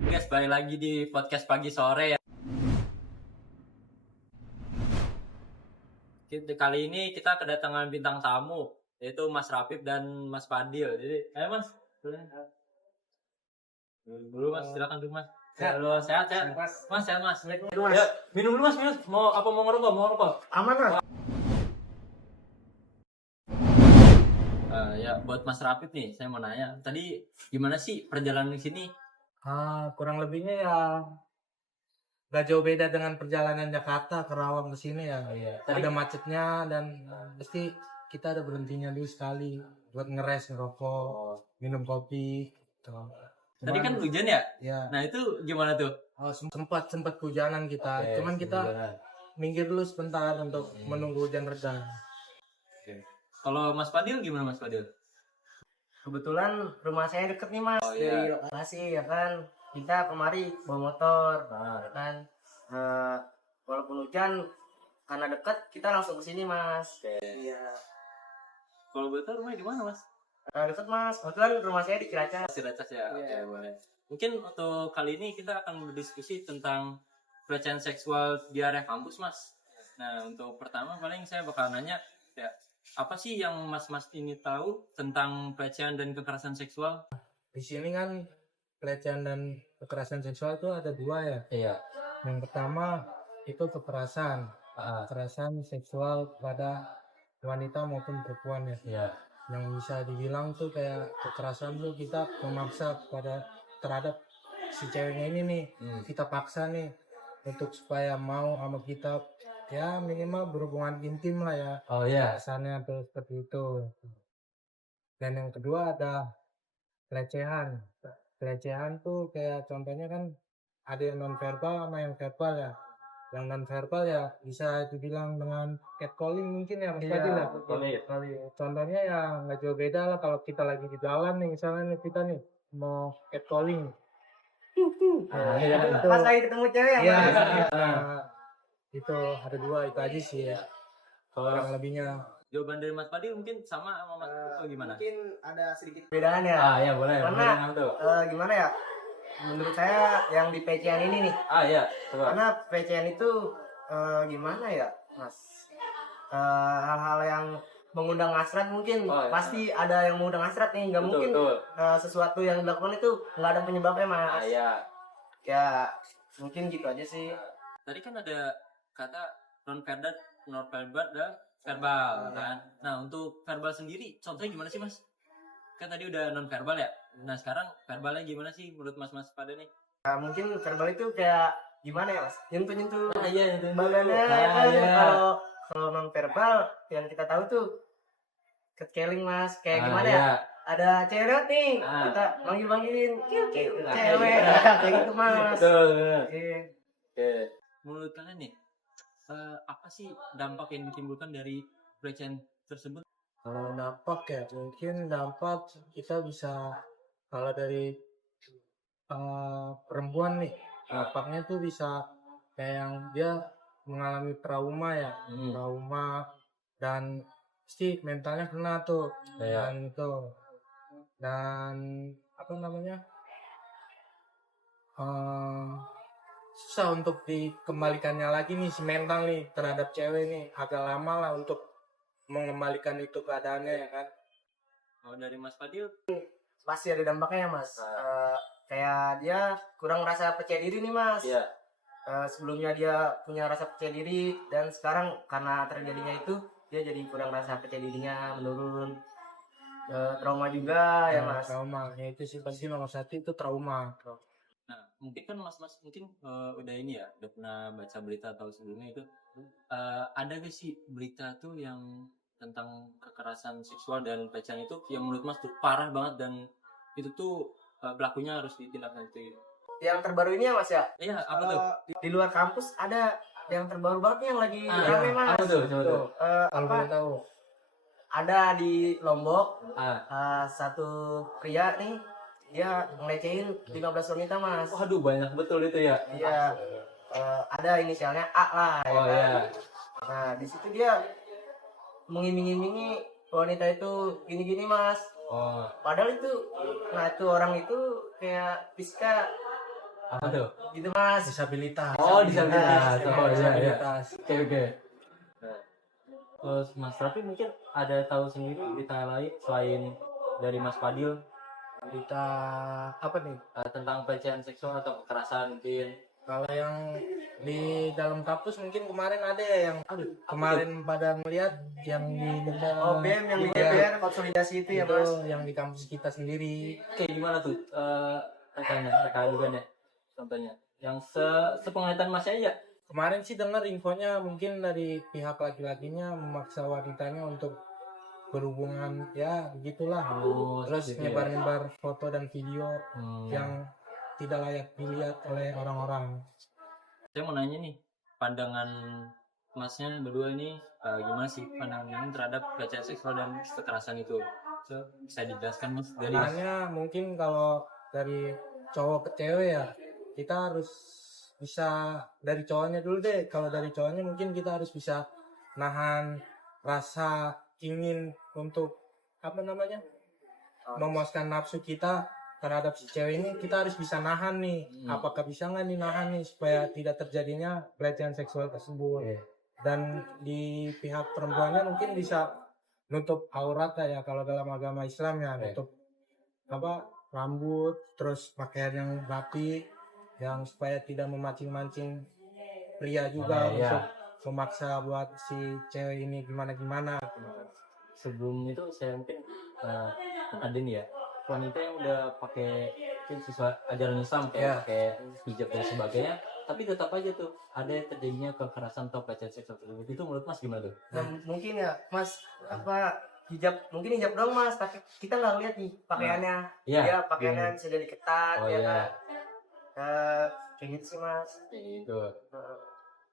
Guys, balik lagi di podcast pagi sore ya. Kali ini kita kedatangan bintang tamu, yaitu Mas Rapip dan Mas Fadil. Jadi, ayo Mas. Dulu Mas, silakan dulu Mas. Halo, sehat. Mas, sehat Mas. Ya, minum dulu Mas, minum. Mau ngerokok? Aman Mas. Ya, buat Mas Rapip nih, saya mau nanya. Tadi gimana sih perjalanan di sini? Kurang lebihnya ya gak jauh beda dengan perjalanan Jakarta ke Rawang ke sini ya. Iya. Ada macetnya dan pasti kita ada berhentinya dulu sekali buat ngerokok, minum kopi. Gitu. Tadi kan hujan ya? Ya. Nah, itu gimana tuh? Sempat kehujanan kita. Cuman kita minggir dulu sebentar untuk menunggu hujan reda. Kalau Mas Fadil gimana Mas Fadil? Kebetulan rumah saya deket nih Mas, dari lokasi ya kan. Kita kemari bawa motor, ya kan. Walaupun hujan, karena deket kita langsung kesini Mas. Iya. Kalau betul rumahnya di mana Mas? Deket Mas, kebetulan rumah saya di Ciracas. Ciracas ya. Iya. Oke, boleh. Mungkin untuk kali ini kita akan berdiskusi tentang pelecehan seksual di area kampus Mas. Nah, untuk pertama paling saya bakal nanya ya, apa sih yang mas-mas ini tahu tentang pelecehan dan kekerasan seksual? Di sini kan pelecehan dan kekerasan seksual itu ada dua ya. Iya. Yang pertama itu kekerasan seksual pada wanita maupun perempuan ya. Iya. Yang bisa dibilang tuh kayak kekerasan tuh kita memaksa terhadap si ceweknya ini nih. Kita paksa nih untuk supaya mau sama kita, ya minimal berhubungan intim lah ya. Oh iya. Kesannya tuh seperti itu. Dan yang kedua ada pelecehan. Pelecehan tuh kayak contohnya kan ada yang non verbal sama yang verbal ya. Yang non verbal ya bisa dibilang dengan catcalling mungkin ya Mas Fadil ya. Contohnya ya nggak jauh beda lah kalau kita lagi di jalan nih, misalnya nih kita nih mau catcalling. Pas lagi ketemu cewek ya Iya. Mas. Itu ada dua itu aja sih ya. Kurang lebihnya. Jawaban dari Mas Fadil mungkin sama Mas atau gimana? Mungkin ada sedikit perbedaan ya. Ya boleh. Karena gimana ya? Menurut saya yang di pelecehan ini nih. Iya. Coba. Karena pelecehan itu gimana ya Mas, hal-hal yang mengundang hasrat mungkin. Pasti ada yang mengundang hasrat nih, nggak mungkin sesuatu yang dilakukan itu nggak ada penyebabnya Mas. Iya. Ya mungkin gitu aja sih. Tadi kan ada kata non verbal dan verbal kan. Nah, untuk verbal sendiri contohnya gimana sih Mas? Kan tadi udah non verbal ya. Nah, sekarang verbalnya gimana sih menurut Mas pada nih? Mungkin verbal itu kayak gimana ya Mas? Nyentuh Iya, badannya ya kan. Kalau non verbal yang kita tahu tuh catcalling Mas, kayak gimana ya? Ada cewek nih, kita manggilin cewek kayak gitu Mas. Oke. Menurut kalian nih, apa sih dampak yang ditimbulkan dari pelecehan tersebut? Kalau dampak ya mungkin dampak kita bisa, kalau dari perempuan nih dampaknya tuh bisa kayak yang dia mengalami trauma ya, trauma dan pasti mentalnya kena tuh. Dan apa namanya, susah untuk dikembalikannya lagi nih si mental nih terhadap cewek nih, agak lama lah untuk mengembalikan itu keadaannya ya kan. Kalau dari Mas Fadil Pasti ada dampaknya ya Mas. Kayak dia kurang rasa percaya diri nih Mas. Sebelumnya dia punya rasa percaya diri dan sekarang karena terjadinya itu dia jadi kurang rasa percaya dirinya, menurun. Trauma juga ya Mas. Trauma ya itu sih pasti nomor satu itu trauma. Nah, mungkin kan mas-mas mungkin udah ini ya, udah pernah baca berita atau sebelumnya itu ada gak sih berita tuh yang tentang kekerasan seksual dan pelecehan itu yang menurut mas tuh parah banget dan itu tuh pelakunya harus ditindaklanjuti? Yang terbaru ini ya Mas ya? Iya, apa tuh? Di luar kampus ada yang terbaru banget nih yang lagi rame Mas. Apa tuh? Coba tuh. Kalau boleh tahu. Ada di Lombok, satu pria nih dia ngelecehin 15 wanita Mas. Waduh, banyak betul itu ya. Iya. Ada inisialnya A lah. Oh iya. Nah di situ dia mengiming-imingi wanita itu gini-gini Mas. Padahal itu, nah itu orang itu kayak Piska Apa tuh? Gitu mas. disabilitas. Oh, disabilitas. Oh, iya, iya. Disabilitas. Oke. Terus Mas Raffi mungkin ada tahu sendiri berita lain selain dari Mas Fadil Berita apa nih? tentang pelecehan seksual atau kekerasan mungkin? Kalau yang di dalam kampus mungkin kemarin ada ya yang kemarin pada melihat yang di Oh BEM yang di DPR konsolidasi itu ya itu mas. yang di kampus kita sendiri. Kayak gimana tuh rekan-rekan contohnya yang sepenglihatan Mas aja. Kemarin sih dengar infonya mungkin dari pihak laki-lakinya memaksa wanitanya untuk berhubungan ya begitulah. Terus gitu ya. nyebar-nyebar foto dan video yang tidak layak dilihat oleh orang-orang. Saya mau nanya nih, pandangan Masnya berdua ini gimana sih pandangan terhadap pelecehan seksual dan kekerasan itu? So, bisa dijelaskan Mas dari Makanya mungkin kalau dari cowok ke cewek ya kita harus bisa dari cowoknya dulu deh. Kalau dari cowoknya mungkin kita harus bisa nahan rasa ingin untuk memuaskan nafsu kita terhadap si cewek ini. Kita harus bisa nahan nih. Apakah bisa nggak nih nahan nih supaya tidak terjadinya pelecehan seksual tersebut. Dan di pihak perempuannya mungkin bisa nutup aurat ya kalau dalam agama Islam ya, nutup rambut, terus pakaian yang rapi yang supaya tidak memancing-mancing pria juga untuk memaksa buat si cewek ini gimana. sebelum itu saya mungkin ada nih ya wanita yang udah pakai siswa ajaran Islam kayak pakai hijab dan sebagainya, tapi tetap aja tuh ada terjadinya kekerasan atau pelecehan seksual tersebut. Itu menurut Mas gimana tuh? Nah, mungkin ya mas hijab dong mas, tapi kita nggak lihat nih pakaiannya. Dia pakaiannya bisa jadi ketat kan. Kayak gitu sih mas. Itu.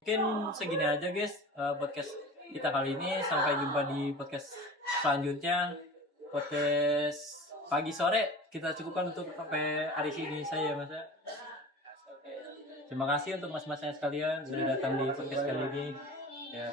Mungkin segini aja guys podcast kita kali ini. Sampai jumpa di podcast selanjutnya. Podcast pagi sore kita cukupkan untuk sampai hari ini saya mas. Terima kasih untuk mas-masnya sekalian sudah datang di podcast kali ini. Ya.